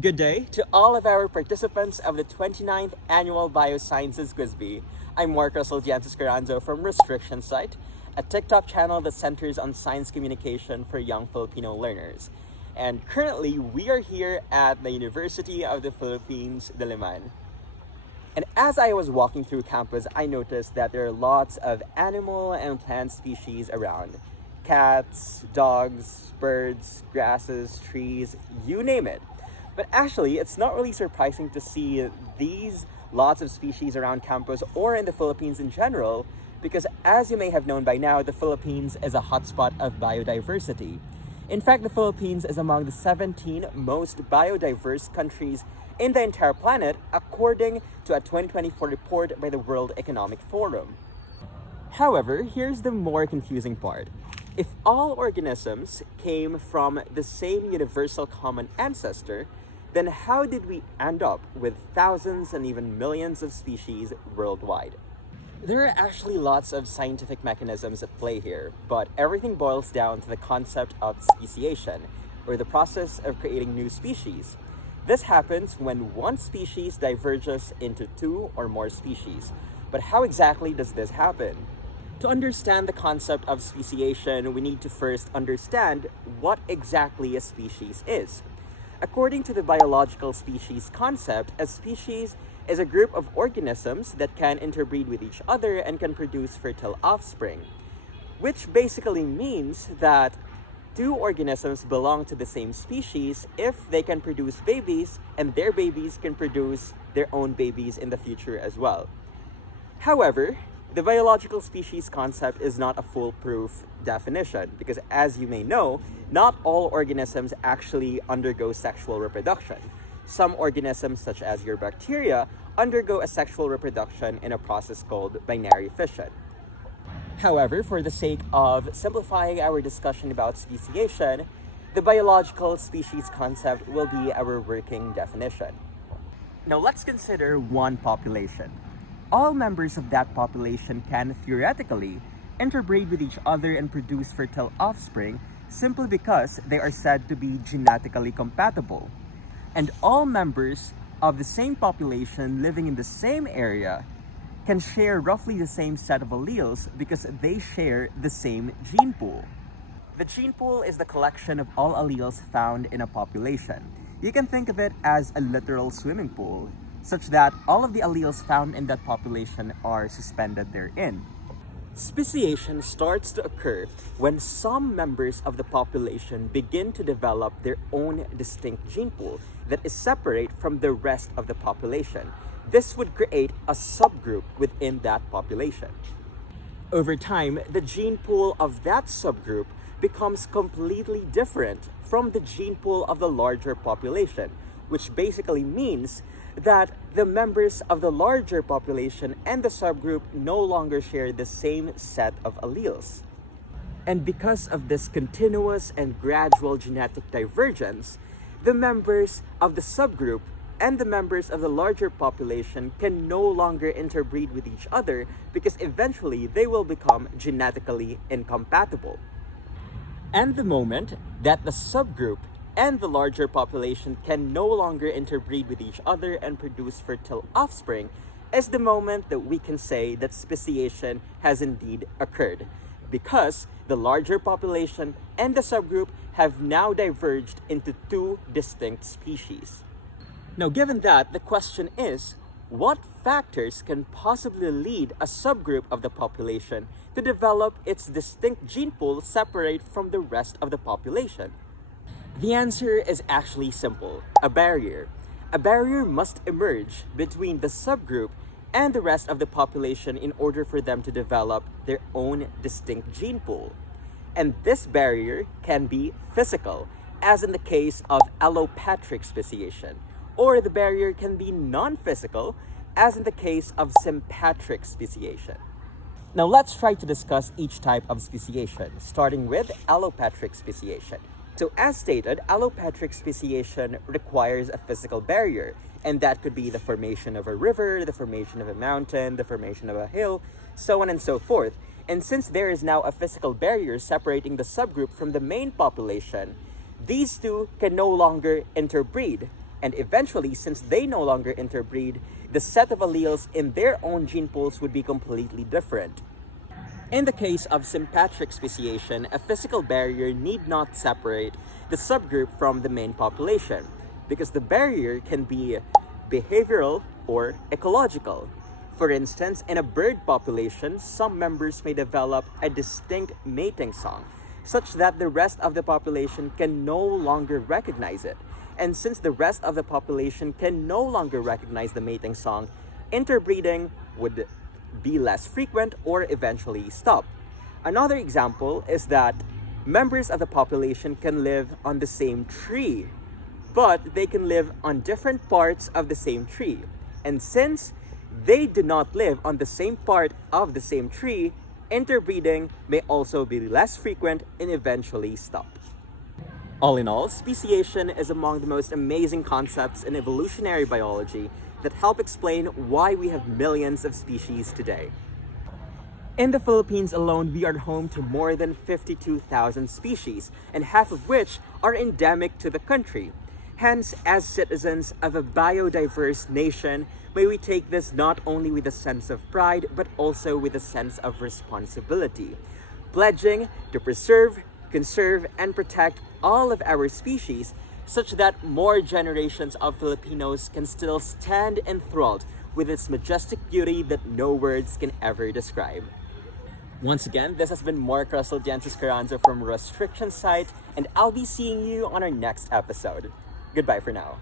Good day to all of our participants of the 29th Annual Biosciences Quiz Bee. I'm Mark Russell Carranzo from Russtriction Site, a TikTok channel that centers on science communication for young Filipino learners. And currently, we are here at the University of the Philippines, Diliman. And as I was walking through campus, I noticed that there are lots of animal and plant species around. Cats, dogs, birds, grasses, trees, you name it. But actually, it's not really surprising to see these lots of species around campus or in the Philippines in general, because as you may have known by now, the Philippines is a hotspot of biodiversity. In fact, the Philippines is among the 17 most biodiverse countries in the entire planet, according to a 2024 report by the World Economic Forum. However, here's the more confusing part. If all organisms came from the same universal common ancestor, then how did we end up with thousands and even millions of species worldwide? There are actually lots of scientific mechanisms at play here, but everything boils down to the concept of speciation, or the process of creating new species. This happens when one species diverges into two or more species. But how exactly does this happen? To understand the concept of speciation, we need to first understand what exactly a species is. According to the biological species concept, a species is a group of organisms that can interbreed with each other and can produce fertile offspring, which basically means that two organisms belong to the same species if they can produce babies and their babies can produce their own babies in the future as well. However, the biological species concept is not a foolproof definition because, as you may know, not all organisms actually undergo sexual reproduction. Some organisms, such as your bacteria, undergo asexual reproduction in a process called binary fission. However, for the sake of simplifying our discussion about speciation, the biological species concept will be our working definition. Now let's consider one population. All members of that population can theoretically interbreed with each other and produce fertile offspring simply because they are said to be genetically compatible. And all members of the same population living in the same area can share roughly the same set of alleles because they share the same gene pool. The gene pool is the collection of all alleles found in a population. You can think of it as a literal swimming pool, such that all of the alleles found in that population are suspended therein. Speciation starts to occur when some members of the population begin to develop their own distinct gene pool that is separate from the rest of the population. This would create a subgroup within that population. Over time, the gene pool of that subgroup becomes completely different from the gene pool of the larger population, which basically means that the members of the larger population and the subgroup no longer share the same set of alleles. And because of this continuous and gradual genetic divergence, the members of the subgroup and the members of the larger population can no longer interbreed with each other because eventually they will become genetically incompatible. And the moment that the subgroup and the larger population can no longer interbreed with each other and produce fertile offspring is the moment that we can say that speciation has indeed occurred, because the larger population and the subgroup have now diverged into two distinct species. Now, given that, the question is, what factors can possibly lead a subgroup of the population to develop its distinct gene pool separate from the rest of the population? The answer is actually simple: a barrier. A barrier must emerge between the subgroup and the rest of the population in order for them to develop their own distinct gene pool. And this barrier can be physical, as in the case of allopatric speciation, or the barrier can be non-physical, as in the case of sympatric speciation. Now let's try to discuss each type of speciation, starting with allopatric speciation. So as stated, allopatric speciation requires a physical barrier, and that could be the formation of a river, the formation of a mountain, the formation of a hill, so on and so forth. And since there is now a physical barrier separating the subgroup from the main population, these two can no longer interbreed. And eventually, since they no longer interbreed, the set of alleles in their own gene pools would be completely different. In the case of sympatric speciation, a physical barrier need not separate the subgroup from the main population, because the barrier can be behavioral or ecological. For instance, in a bird population, some members may develop a distinct mating song, such that the rest of the population can no longer recognize it. And since the rest of the population can no longer recognize the mating song, interbreeding would be less frequent or eventually stop. Another example is that members of the population can live on the same tree, but they can live on different parts of the same tree. And since they do not live on the same part of the same tree, interbreeding may also be less frequent and eventually stop. All in all, speciation is among the most amazing concepts in evolutionary biology that help explain why we have millions of species today. In the Philippines alone, we are home to more than 52,000 species, and half of which are endemic to the country. Hence, as citizens of a biodiverse nation, may we take this not only with a sense of pride, but also with a sense of responsibility, pledging to preserve, conserve, and protect all of our species such that more generations of Filipinos can still stand enthralled with its majestic beauty that no words can ever describe. Once again, this has been Mark Russell Jancis Carranzo from Russtriction Site, and I'll be seeing you on our next episode. Goodbye for now.